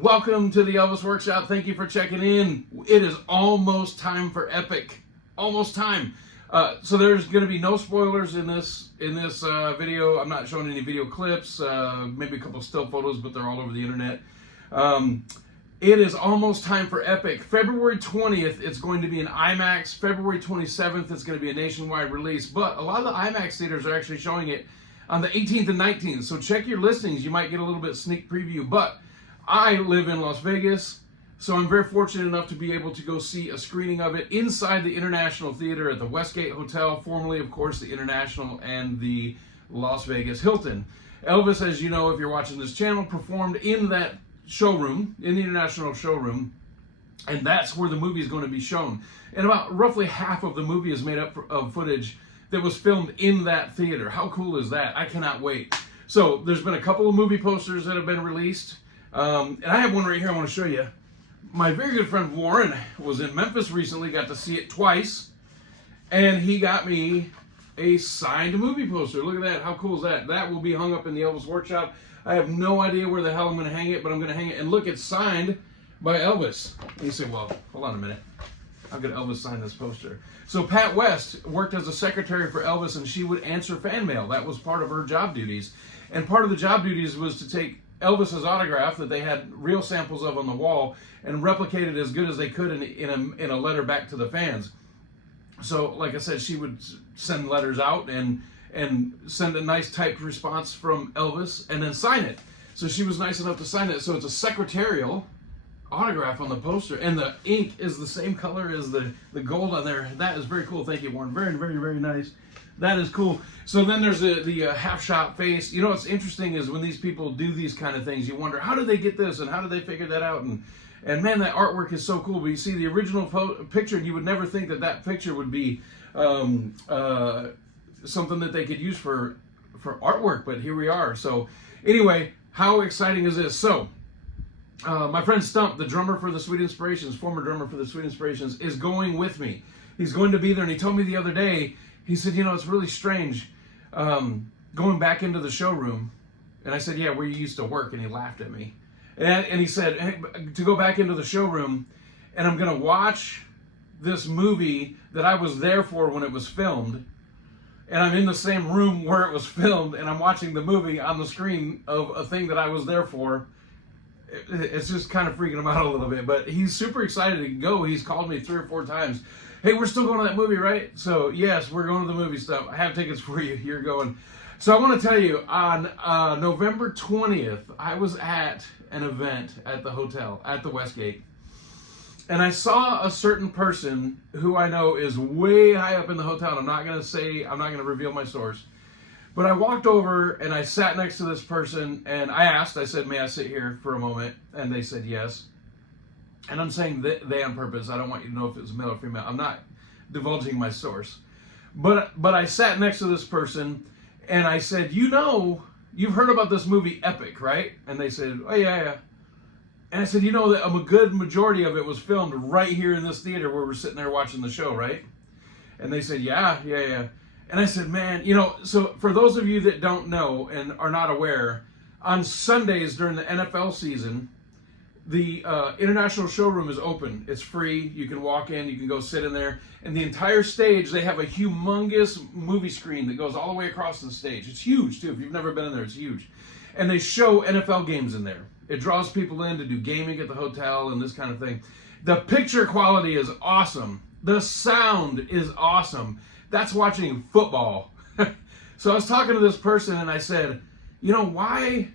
Welcome to the Elvis Workshop. Thank you for checking in. It is almost time for EPiC. Almost time. So there's going to be no spoilers in this video. I'm not showing any video clips, maybe a couple still photos, but they're all over the internet. It is almost time for EPiC. February 20th, it's going to be in IMAX. February 27th, it's going to be a nationwide release. But a lot of the IMAX theaters are actually showing it on the 18th and 19th. So check your listings. You might get a little bit sneak preview. But I live in Las Vegas, so I'm very fortunate enough to be able to go see a screening of it inside the International Theater at the Westgate Hotel, formerly, of course, the International and the Las Vegas Hilton. Elvis, as you know, if you're watching this channel, performed in that showroom, in the International showroom, and that's where the movie is going to be shown. And about roughly half of the movie is made up of footage that was filmed in that theater. How cool is that? I cannot wait. So there's been a couple of movie posters that have been released. And I have one right here I want to show you. My very good friend Warren was in Memphis recently, got to see it twice, and he got me a signed movie poster. Look at that. How cool is that? That will be hung up in the Elvis Workshop. I have no idea where the hell I'm going to hang it, but I'm going to hang it. And look, it's signed by Elvis. And you say, well, hold on a minute. How could Elvis sign this poster? So Pat West worked as a secretary for Elvis, and she would answer fan mail. That was part of her job duties. And part of the job duties was to take Elvis's autograph that they had real samples of on the wall and replicate it as good as they could in a letter back to the fans. So, like I said, she would send letters out and send a nice typed response from Elvis and then sign it. So she was nice enough to sign it. So it's a secretarial autograph on the poster, and the ink is the same color as the gold on there. That is very cool. Thank you, Warren. Very, very, very nice. That is cool. So then there's the half-shot face. You know what's interesting is when these people do these kind of things, you wonder, how did they get this and how did they figure that out? And man, that artwork is so cool. But you see the original picture, and you would never think that that picture would be something that they could use for artwork, but here we are. So anyway, how exciting is this? So my friend Stump, the drummer for the Sweet Inspirations, former drummer for the Sweet Inspirations, is going with me. He's going to be there, and he told me the other day, he said, you know, it's really strange going back into the showroom. And I said, yeah, where you used to work. And he laughed at me. And he said, hey, to go back into the showroom, and I'm going to watch this movie that I was there for when it was filmed. And I'm in the same room where it was filmed, and I'm watching the movie on the screen of a thing that I was there for. It's just kind of freaking him out a little bit. But he's super excited to go. He's called me 3 or 4 times. Hey, we're still going to that movie, right? So, yes, we're going to the movie stuff. I have tickets for you. You're going. So, I want to tell you, on November 20th, I was at an event at the hotel, at the Westgate. And I saw a certain person who I know is way high up in the hotel. I'm not going to reveal my source. But I walked over and I sat next to this person and I said, may I sit here for a moment? And they said yes. And I'm saying they on purpose. I don't want you to know if it was male or female. I'm not divulging my source. But I sat next to this person and I said, you know, you've heard about this movie EPiC, right? And they said, oh, yeah. And I said, you know, that a good majority of it was filmed right here in this theater where we're sitting there watching the show, right? And they said, yeah. And I said, man, you know, so for those of you that don't know and are not aware, on Sundays during the NFL season, the International showroom is open. It's free. You can walk in. You can go sit in there. And the entire stage, they have a humongous movie screen that goes all the way across the stage. It's huge, too. If you've never been in there, it's huge. And they show NFL games in there. It draws people in to do gaming at the hotel and this kind of thing. The picture quality is awesome. The sound is awesome. That's watching football. So I was talking to this person, and I said, you know, why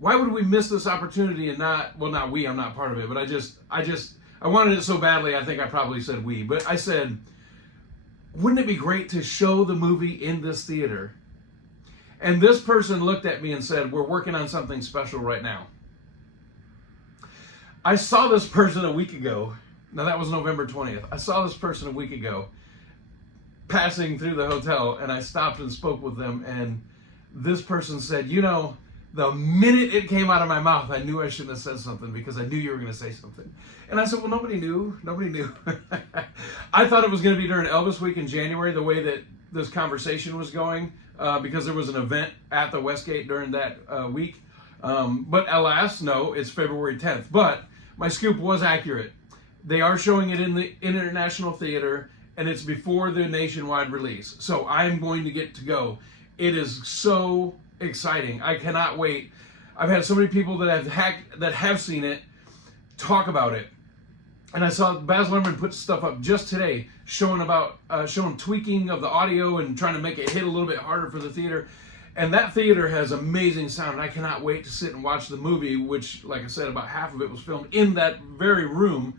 would we miss this opportunity and not we, I'm not part of it, but I wanted it so badly, I think I probably said we, but I said, wouldn't it be great to show the movie in this theater? And this person looked at me and said, we're working on something special right now. I saw this person a week ago. Now that was November 20th. I saw this person a week ago passing through the hotel, and I stopped and spoke with them, and this person said, you know, the minute it came out of my mouth, I knew I shouldn't have said something because I knew you were going to say something. And I said, well, nobody knew. I thought it was going to be during Elvis Week in January, the way that this conversation was going, because there was an event at the Westgate during that week. But alas, no, it's February 10th. But my scoop was accurate. They are showing it in the International Theater, and it's before the nationwide release. So I'm going to get to go. It is so exciting. I cannot wait. I've had so many people that have seen it talk about it. And I saw Baz Luhrmann put stuff up just today showing tweaking of the audio and trying to make it hit a little bit harder for the theater. And that theater has amazing sound. And I cannot wait to sit and watch the movie, which, like I said, about half of it was filmed in that very room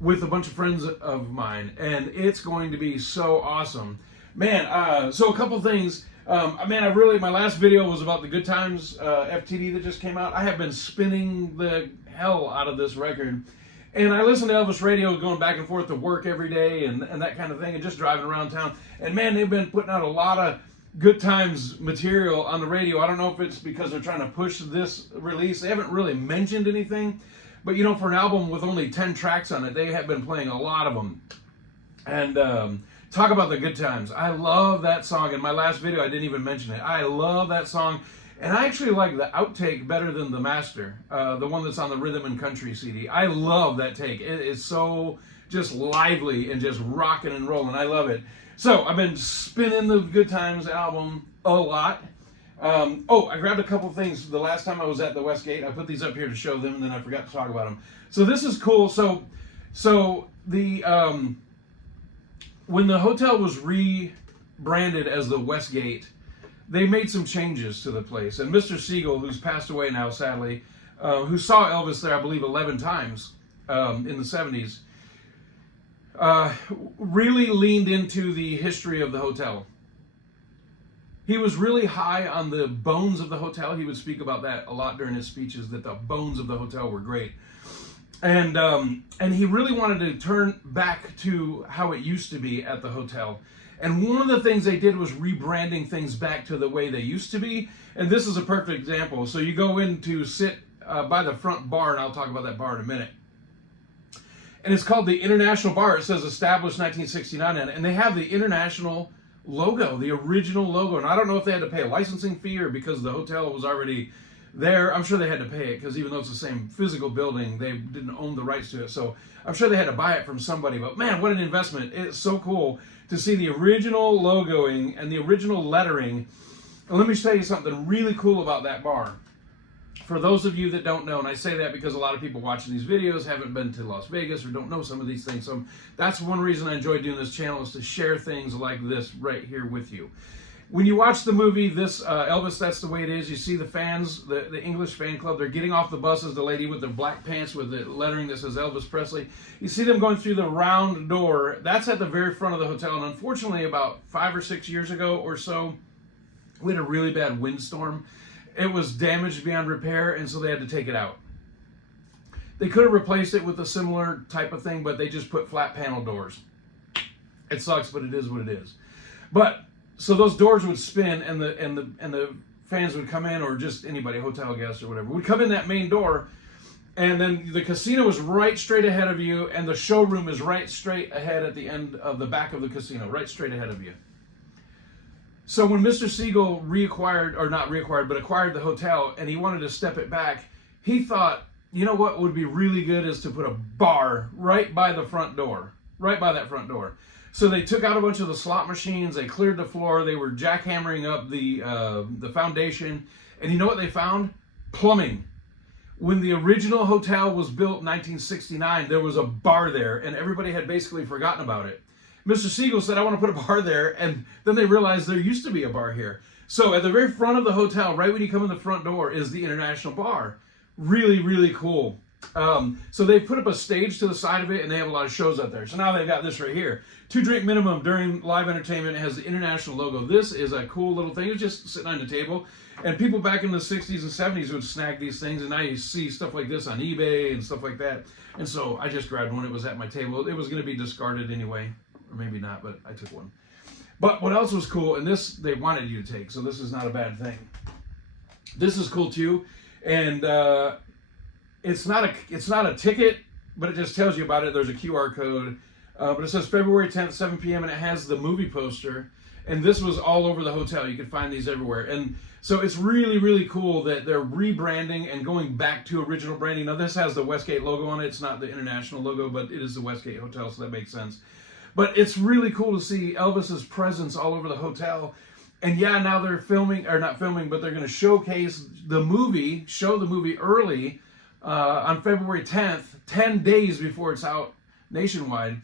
with a bunch of friends of mine. And it's going to be so awesome. Man, so a couple things. My last video was about the Good Times FTD that just came out. I have been spinning the hell out of this record. And I listen to Elvis radio going back and forth to work every day and that kind of thing, and just driving around town. And man, they've been putting out a lot of Good Times material on the radio. I don't know if it's because they're trying to push this release. They haven't really mentioned anything. But you know, for an album with only 10 tracks on it, they have been playing a lot of them. And talk about the Good Times. I love that song. In my last video, I didn't even mention it. I love that song. And I actually like the outtake better than the master, the one that's on the Rhythm and Country CD. I love that take. It is so just lively and just rocking and rolling. I love it. So I've been spinning the Good Times album a lot. I grabbed a couple things the last time I was at the Westgate. I put these up here to show them, and then I forgot to talk about them. So this is cool. So the when the hotel was rebranded as the Westgate, they made some changes to the place. And Mr. Siegel, who's passed away now, sadly, who saw Elvis there, I believe, 11 times in the 70s, really leaned into the history of the hotel. He was really high on the bones of the hotel. He would speak about that a lot during his speeches, that the bones of the hotel were great. And he really wanted to turn back to how it used to be at the hotel. And one of the things they did was rebranding things back to the way they used to be. And this is a perfect example. So you go in to sit by the front bar, and I'll talk about that bar in a minute. And it's called the International Bar. It says established 1969 in it. And they have the International logo, the original logo. And I don't know if they had to pay a licensing fee or because the hotel was already there. I'm sure they had to pay it because even though it's the same physical building, they didn't own the rights to it. So I'm sure they had to buy it from somebody. But man, what an investment. It's so cool to see the original logoing and the original lettering. And let me tell you something really cool about that bar. For those of you that don't know, and I say that because a lot of people watching these videos haven't been to Las Vegas or don't know some of these things. So that's one reason I enjoy doing this channel, is to share things like this right here with you. When you watch the movie, this Elvis, That's the Way It Is, you see the fans, the English fan club, they're getting off the buses, the lady with the black pants with the lettering that says Elvis Presley. You see them going through the round door. That's at the very front of the hotel. And unfortunately, about 5 or 6 years ago or so, we had a really bad windstorm. It was damaged beyond repair, and so they had to take it out. They could have replaced it with a similar type of thing, but they just put flat panel doors. It sucks, but it is what it is. But so those doors would spin, and the fans would come in, or just anybody, hotel guests or whatever, would come in that main door, and then the casino is right straight ahead of you, and the showroom is right straight ahead at the end of the back of the casino, right straight ahead of you. So when Mr. Siegel acquired the hotel, and he wanted to step it back, he thought, you know what would be really good is to put a bar right by the front door, right by that front door. So they took out a bunch of the slot machines, they cleared the floor, they were jackhammering up the foundation, and you know what they found? Plumbing. When the original hotel was built in 1969, there was a bar there, and everybody had basically forgotten about it. Mr. Siegel said, I want to put a bar there, and then they realized there used to be a bar here. So at the very front of the hotel, right when you come in the front door, is the International Bar. Really, really cool. So they put up a stage to the side of it, and they have a lot of shows out there. So now they've got this right here. 2 drink minimum during live entertainment. It has the International logo. This is a cool little thing. It's just sitting on the table. And people back in the 60s and 70s would snag these things, and now you see stuff like this on eBay and stuff like that. And so I just grabbed one. It was at my table. It was going to be discarded anyway. Or maybe not, but I took one. But what else was cool, and this they wanted you to take, so this is not a bad thing. This is cool too, and it's not a ticket, but it just tells you about it. There's a QR code, but it says February 10th, 7 p.m., and it has the movie poster. And this was all over the hotel. You could find these everywhere. And so it's really, really cool that they're rebranding and going back to original branding. Now, this has the Westgate logo on it. It's not the international logo, but it is the Westgate Hotel, so that makes sense. But it's really cool to see Elvis's presence all over the hotel. And yeah, now they're filming, or not filming, but they're going to showcase the movie, show the movie early on February 10th, 10 days before it's out nationwide.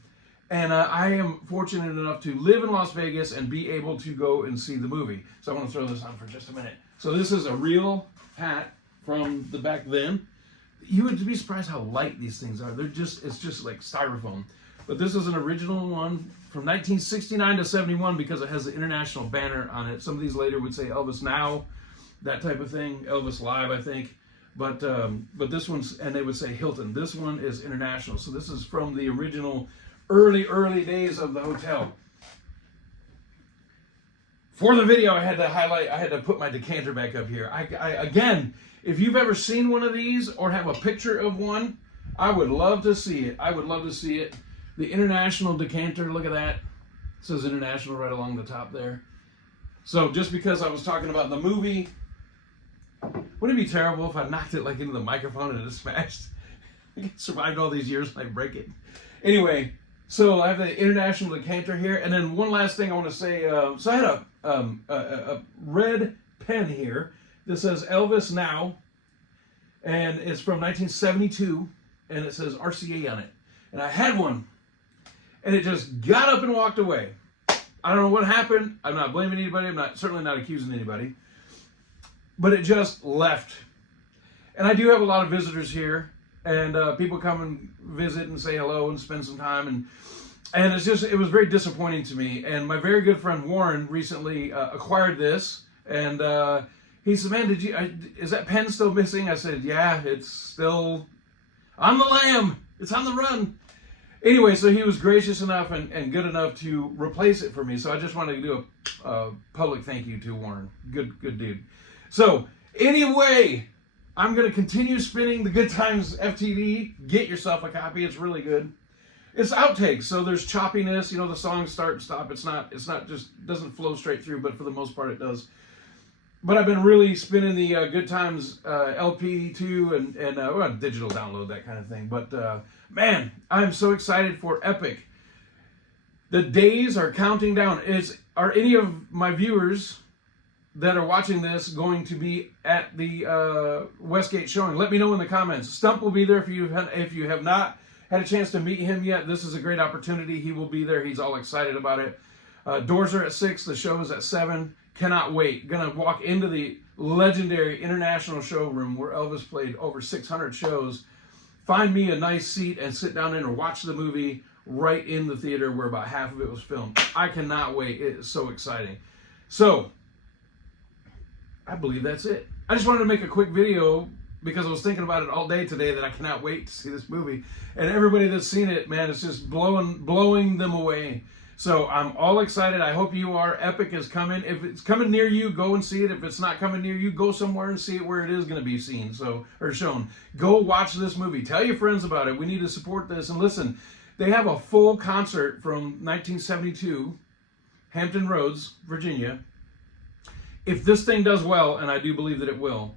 And I am fortunate enough to live in Las Vegas and be able to go and see the movie. So I want to throw this on for just a minute. So this is a real hat from the back then. You would be surprised how light these things are. It's just like styrofoam. But this is an original one from 1969 to 71 because it has the international banner on it. Some of these later would say Elvis Now, that type of thing. Elvis Live, I think. But this one's, and they would say Hilton. This one is international. So this is from the original early days of the hotel. For the video, I had to put my decanter back up here. Again, if you've ever seen one of these or have a picture of one, I would love to see it. I would love to see it. The international decanter, look at that. It says international right along the top there. So just because I was talking about the movie, wouldn't it be terrible if I knocked it like into the microphone and it smashed? I survived all these years and I break it. Anyway, so I have the international decanter here. And then one last thing I want to say. So I had a red pen here that says Elvis Now. And it's from 1972. And it says RCA on it. And I had one. And it just got up and walked away. I don't know what happened. I'm not blaming anybody. I'm certainly not accusing anybody. But it just left. And I do have a lot of visitors here. And people come and visit and say hello and spend some time. And it was very disappointing to me. And my very good friend Warren recently acquired this. And he said, man, is that pen still missing? I said, yeah, it's still on the lam. It's on the run. Anyway, so he was gracious enough and good enough to replace it for me. So I just wanted to do a public thank you to Warren. Good dude. So anyway, I'm going to continue spinning the Good Times FTD. Get yourself a copy. It's really good. It's outtakes, so there's choppiness. You know, the songs start and stop. It's not just doesn't flow straight through, but for the most part it does. But I've been really spinning the Good Times LP too, and well, digital download, that kind of thing. But man, I'm so excited for EPiC. The days are counting down. Are any of my viewers that are watching this going to be at the Westgate showing? Let me know in the comments. Stump will be there if you have not had a chance to meet him yet. This is a great opportunity. He will be there. He's all excited about it. Doors are at 6. The show is at 7. Cannot wait. Gonna walk into the legendary international showroom where Elvis played over 600 shows. Find me a nice seat and sit down in or watch the movie right in the theater where about half of it was filmed. I cannot wait. It is so exciting. So, I believe that's it. I just wanted to make a quick video because I was thinking about it all day today that I cannot wait to see this movie. And everybody that's seen it, man, it's just blowing them away. So I'm all excited. I hope you are. EPiC is coming. If it's coming near you, go and see it. If it's not coming near you, go somewhere and see it where it is going to be seen, or shown. Go watch this movie. Tell your friends about it. We need to support this. And listen, they have a full concert from 1972, Hampton Roads, Virginia. If this thing does well, and I do believe that it will,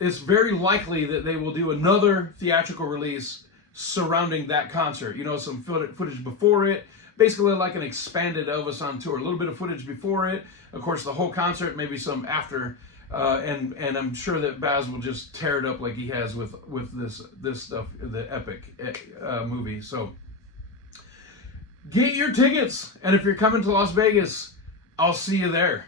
it's very likely that they will do another theatrical release surrounding that concert. You know, some footage before it. Basically like an expanded Elvis on tour. A little bit of footage before it. Of course, the whole concert, maybe some after. And I'm sure that Baz will just tear it up like he has with this stuff, the EPiC movie. So get your tickets. And if you're coming to Las Vegas, I'll see you there.